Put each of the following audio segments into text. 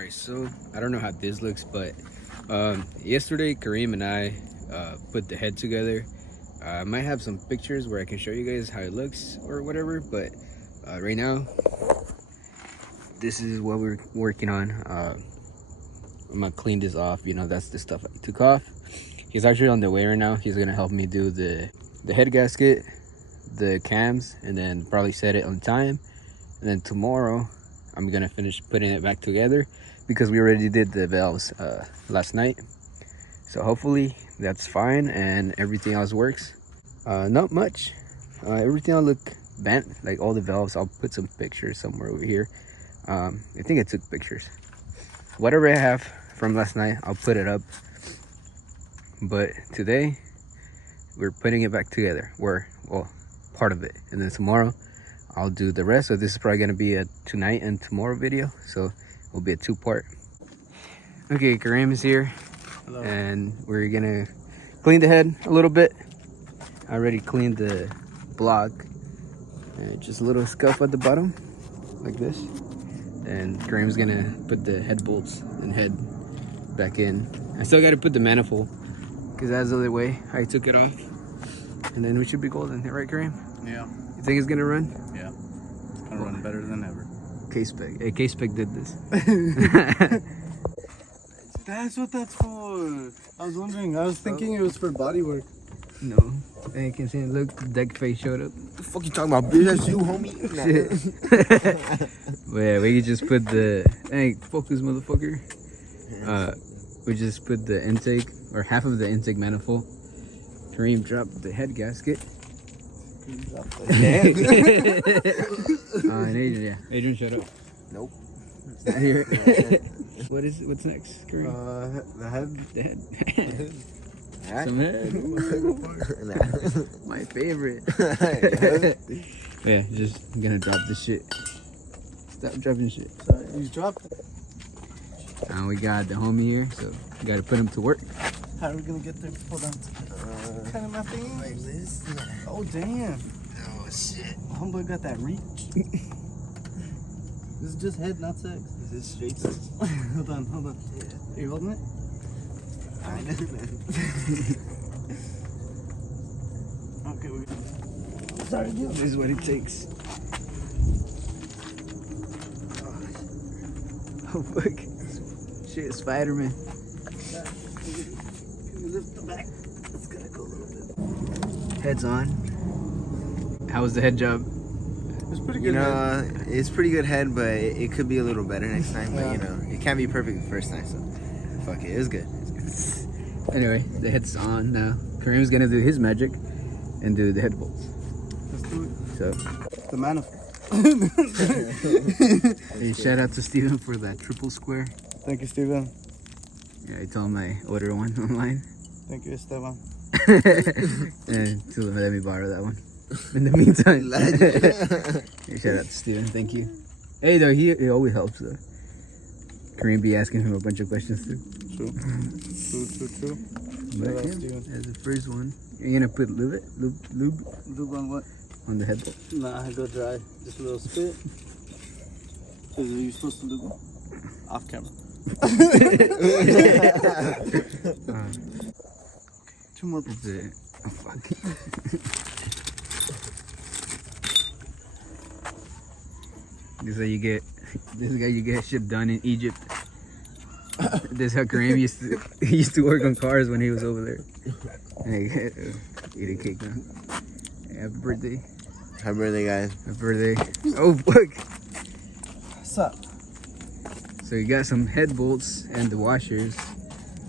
Alright, so I don't know how this looks, but yesterday Kareem and I put the head together. I might have some pictures where I can show you guys how it looks or whatever, but right now this is what we're working on. I'm gonna clean this off. You know, that's the stuff I took off. He's actually on the way right now. He's gonna help me do the head gasket, the cams, and then probably set it on time. And then tomorrow I'm gonna finish putting it back together because we already did the valves last night. So hopefully that's fine and everything else works. Not much. Everything will look bent, like all the valves. I'll put some pictures somewhere over here. I think I took pictures. Whatever I have from last night, I'll put it up. But today we're putting it back together. Well, part of it, and then tomorrow I'll do the rest. So this is probably gonna be a tonight and tomorrow video, so it'll be a two-part. Okay, Kareem is here. Hello. And we're gonna clean the head a little bit. I already cleaned the block, just a little scuff at the bottom like this. And Kareem's gonna put the head bolts and head back in. I still gotta put the manifold because that's the other way I took it off, and then we should be golden, right, Kareem? Yeah. You think it's gonna run? Yeah, it's gonna run better than ever. K-Spec. Hey, K-Spec did this. That's what that's for. I was wondering. I was thinking it was for body work. No. Hey, you can see it. Look, the deck face showed up. What the fuck you talking about, bitch? That's you, homie. Shit. But yeah, we could just put the... Hey, focus, motherfucker. We just put the intake, or half of the intake manifold. Kareem dropped the head gasket. And Adrian, yeah. Adrian, shut up. Nope. It's not here. What's next, Kareem? The head. The head. Some head. My favorite. Yeah, just gonna drop this shit. Stop dropping shit. Sorry, you dropped it. And we got the homie here, so we gotta put him to work. How are we gonna get there? Hold on. Kind of my thing. Like this? Oh damn. Oh shit. Homeboy got that reach. This is just head, not sex. Is this straight? Hold on. Yeah. Are you holding it? I know, man. Okay, we're Sorry, this is what it takes. Oh fuck. Shit, Spider-Man. Can you lift the back? It's gonna go a little bit. Head's on. How was the head job? It's pretty good. You know, it's pretty good head, but it could be a little better next time. But you know, it can't be perfect the first time, so fuck it. It was good. Anyway, the head's on now. Kareem's gonna do his magic and do the head bolts. Let's do it. So, The manifold. hey, shout out to Steven for that triple square. Thank you, Steven. Yeah, I told him I ordered one online. Thank you, Esteban. And to let me borrow that one. In the meantime, hey, shout out to Steven. Thank you. Hey, though, he always helps, though. Kareem be asking him a bunch of questions, too. True. But Shout out, yeah, Steven. that's the first one. You're gonna put lube Lube on what? on the head bolt. Nah, I go dry. Just a little spit. Are you supposed to lube? Off camera. Two more. That's it. Oh, fuck. This is how you get shit done in Egypt. This is how Kareem used to work on cars when he was over there. Hey, eat a cake now. Hey, happy birthday. Happy birthday, guys. Happy birthday. Oh, fuck. What's up? So you got some head bolts and the washers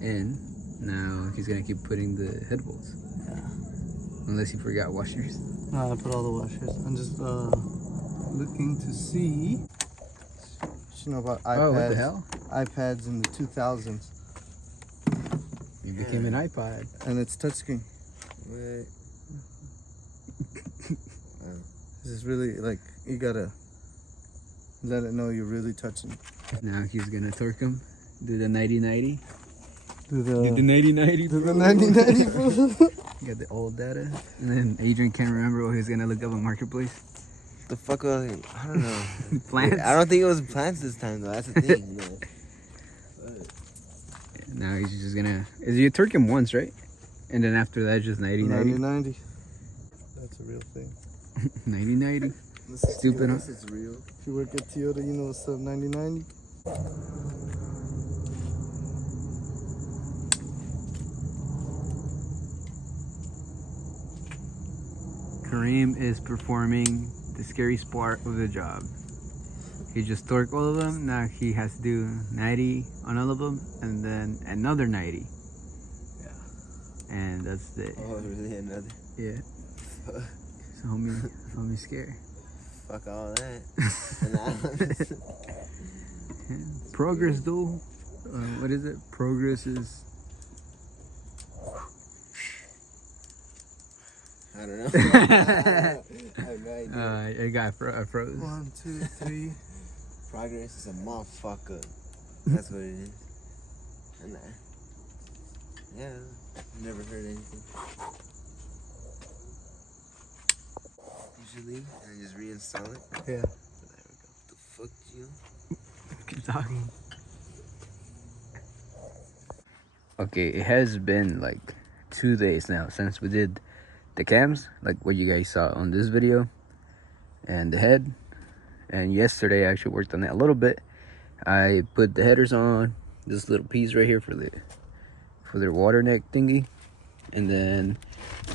in. Now he's gonna keep putting the head bolts. Yeah. Unless he forgot washers. No, I put all the washers. I'm just looking to see. You know about iPads. Oh, what the hell? iPads in the 2000s. You became an iPod. And it's touchscreen. Wait. This is really like, you gotta let it know you're really touching. Now he's gonna torque him. Do the 90-90. Do the 90-90. Do the 90-90. Got the old data. And then Adrian can't remember what he's gonna look up on Marketplace. The fuck was it? I don't know. Plants? I don't think it was plants this time though. That's the thing. You know. Now he's just gonna. Is you torque him once, right? And then after that, just 90-90. 90-90. That's a real thing. 90-90. Stupid, huh? This is real. If you work at Toyota, you know what's up, 90-90. Kareem is performing the scary part of the job. He just torqued all of them. Now he has to do 90 on all of them, and then another 90. Yeah. And that's it. Oh, really? Another? Yeah. Fuck. So homie scared. Fuck all that. Progress though. What is it? Progress is. I don't know. I have no idea. I got froze. 1, 2, 3. Progress is a motherfucker. That's what it is. And yeah, never heard anything. Usually, I just reinstall it. Yeah. There we go. What the fuck, you? Keep talking. Okay, it has been like 2 days now since we did the cams, like what you guys saw on this video, and the head. And yesterday I actually worked on it a little bit. I put the headers on, this little piece right here for their water neck thingy, and then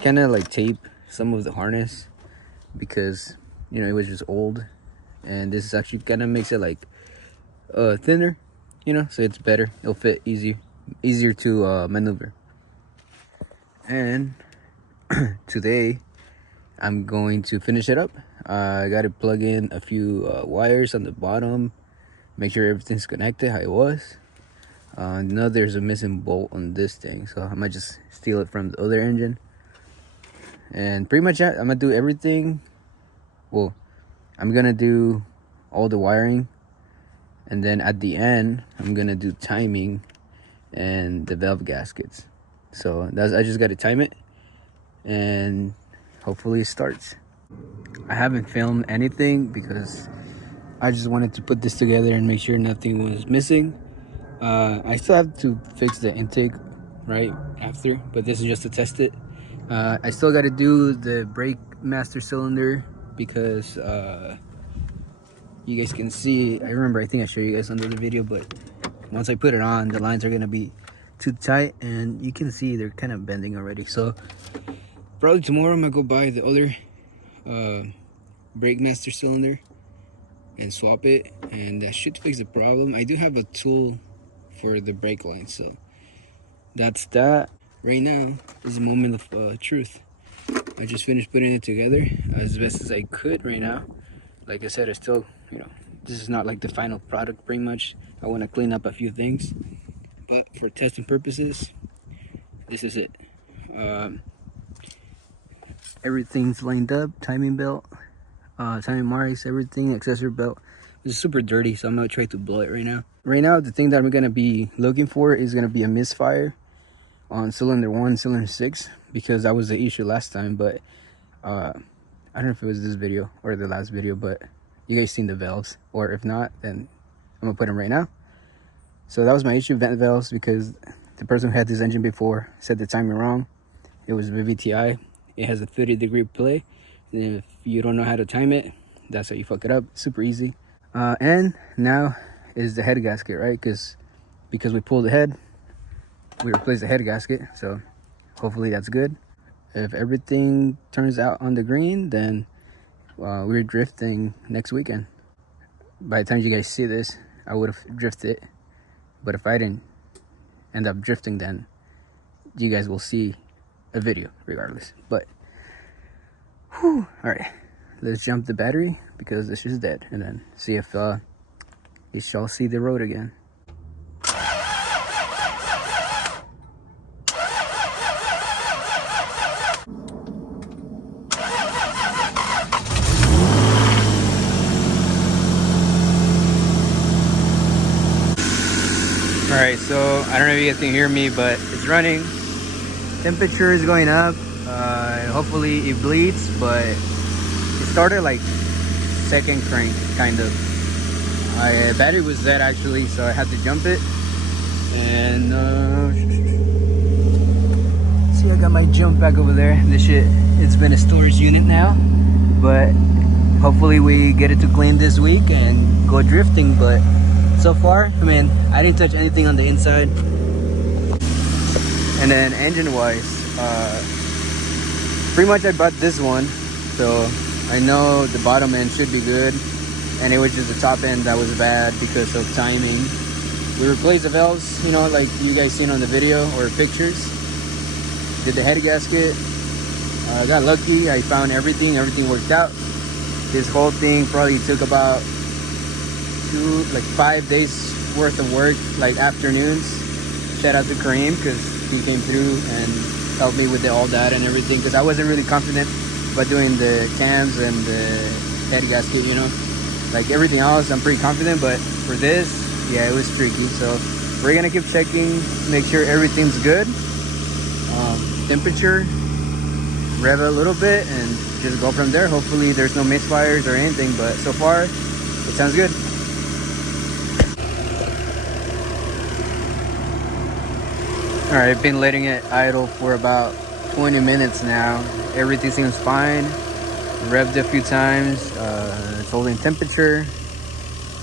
kind of like tape some of the harness because, you know, it was just old, and this is actually kind of makes it like thinner, you know, so it's better. It'll fit easier to maneuver. And today I'm going to finish it up. I got to plug in a few wires on the bottom, make sure everything's connected how it was. Now there's a missing bolt on this thing, so I might just steal it from the other engine. And pretty much I'm gonna do everything. Well, I'm gonna do all the wiring, and then at the end I'm gonna do timing and the valve gaskets. So I just got to time it, and hopefully it starts. I haven't filmed anything because I just wanted to put this together and make sure nothing was missing. I still have to fix the intake right after, but this is just to test it. I still got to do the brake master cylinder because you guys can see, I think I showed you guys under the video, but once I put it on, the lines are going to be too tight, and you can see they're kind of bending already. So probably tomorrow I'm gonna go buy the other brake master cylinder and swap it, and that should fix the problem. I do have a tool for the brake line, so that's that. Right now is the moment of truth. I just finished putting it together as best as I could right now. Like I said, I still, you know, this is not like the final product pretty much. I want to clean up a few things, but for testing purposes, this is it. Everything's lined up, timing belt, timing marks, everything, accessory belt. It's super dirty, so I'm gonna try to blow it right now. Right now, the thing that I'm gonna be looking for is gonna be a misfire on cylinder 1, cylinder 6, because that was the issue last time. But I don't know if it was this video or the last video, but you guys seen the valves, or if not, then I'm gonna put them right now. So that was my issue, vent valves, because the person who had this engine before said the timing wrong. It was VVTi. It has a 30-degree play, and if you don't know how to time it, that's how you fuck it up. Super easy. And now is the head gasket, right? Because we pulled the head, we replaced the head gasket, so hopefully that's good. If everything turns out on the green, then we're drifting next weekend. By the time you guys see this, I would have drifted, but if I didn't end up drifting, then you guys will see a video regardless. But whew, all right, let's jump the battery because this is dead, and then see if you shall see the road again. All right, so I don't know if you guys can hear me, but it's running. Temperature is going up. Hopefully it bleeds, but it started like second crank kind of. My battery was dead actually, so I had to jump it. And see, I got my junk back over there. This shit, it's been a storage unit now, but hopefully we get it to clean this week and go drifting. But so far, I mean, I didn't touch anything on the inside. And then engine wise, pretty much I bought this one, so I know the bottom end should be good, and it was just the top end that was bad because of timing. We replaced the valves, you know, like you guys seen on the video or pictures. Did the head gasket. Got lucky, I found everything worked out. This whole thing probably took about 5 days worth of work, like afternoons. Shout out to Kareem, because he came through and helped me with all that and everything, because I wasn't really confident about doing the cams and the head gasket, you know. Like everything else I'm pretty confident, but for this, yeah, it was tricky. So we're gonna keep checking, make sure everything's good. Temperature, rev it a little bit, and just go from there. Hopefully there's no misfires or anything, but so far it sounds good. All right, I've been letting it idle for about 20 minutes now. Everything seems fine. Revved a few times. It's holding temperature.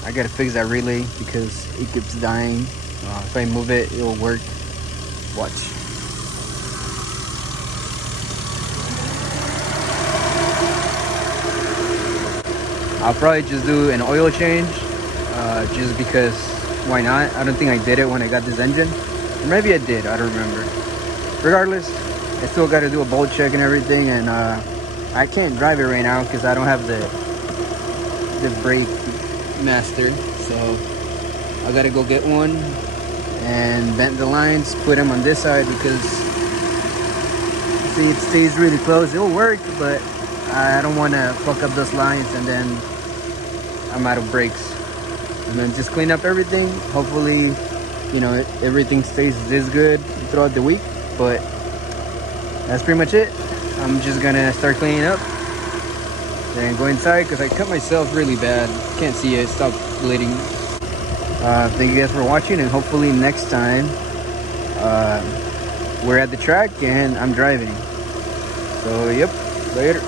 I gotta fix that relay because it keeps dying. If I move it, it'll work. Watch. I'll probably just do an oil change, just because why not? I don't think I did it when I got this engine. Or maybe I did, I don't remember. Regardless, I still got to do a bolt check and everything, and I can't drive it right now because I don't have the brake master. So I got to go get one and bend the lines, put them on this side, because see, it stays really close. It'll work, but I don't want to fuck up those lines and then I'm out of brakes. And then just clean up everything. Hopefully, you know, everything stays this good throughout the week. But that's pretty much it. I'm just gonna start cleaning up and go inside because I cut myself really bad. Can't see it. Stop bleeding. Thank you guys for watching, and hopefully next time we're at the track and I'm driving. So yep, later.